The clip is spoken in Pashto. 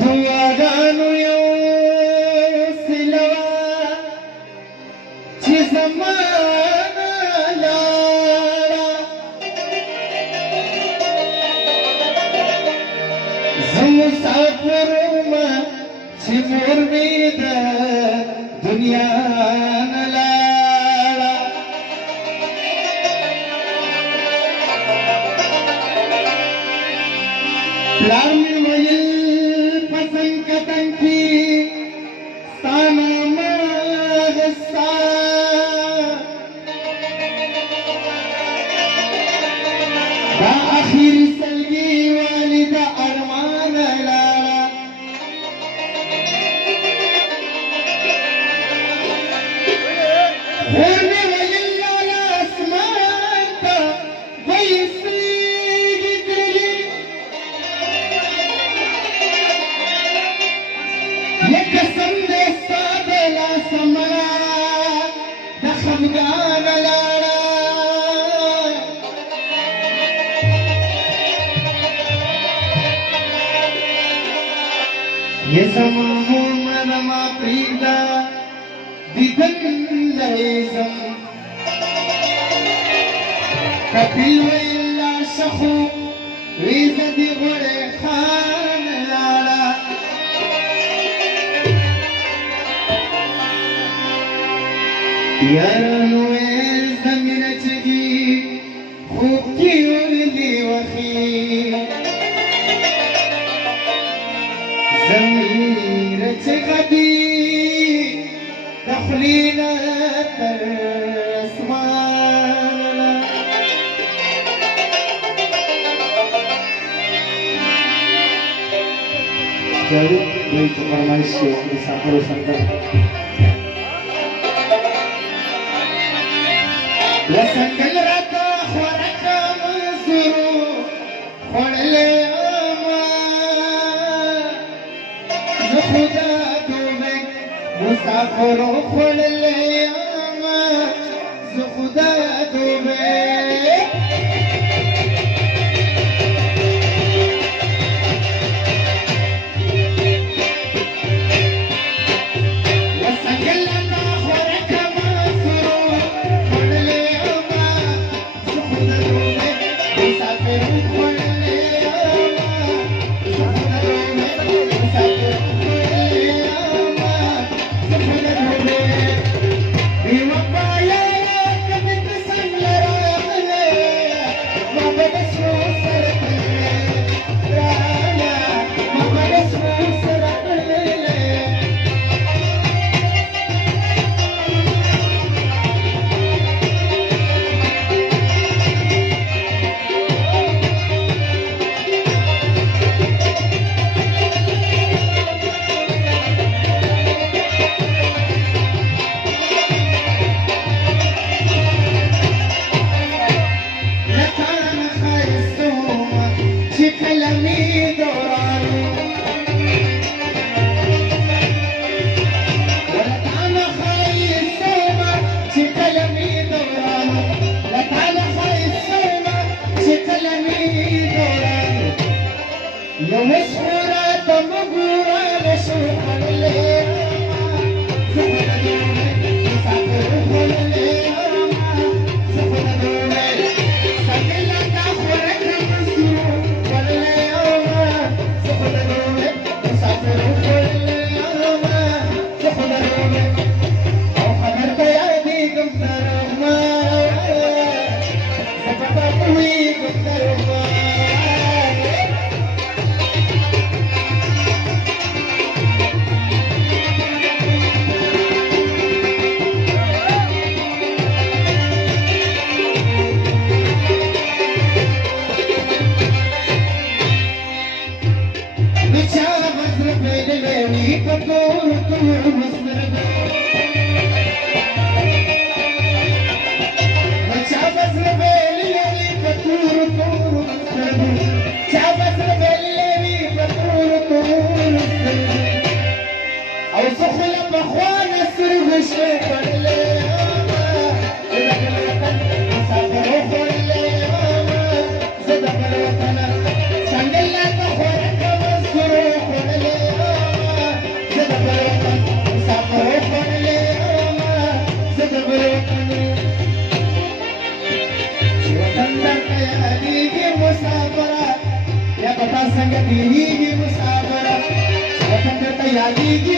دعاګانو یو سلوا چې زمانه لاړه زه مسافر ومه چې مور مې د دنیا نه لاړه پلار مې ویل संकटन की साना मगसा दा आखिर सलगी वालिदा अरमान लाला होने वयल्ला आसमान का वैसी قسم دې ساده لاس مړه د خفګان لاړه یې زما مور ما پرېږده دیدن لزم کپیل ویل شخو ویزه دې غوړې خان لاړه یارانو زمینه چگی خوب کی اولی وخی زمینه چگدی دخلینا تر اسمانا جاوید دوی تو فرمایش کے مسافر سندر وسنگل راتا خورکا منصورو خوڑلے آما زخدا دوبے مسافرو خوڑلے آما زخدا دوبے ಸಂಗತಿ ಹೀಗೆ ಸಾಗರ ಸ್ವತಂತ್ರತೆಯಾಗಿ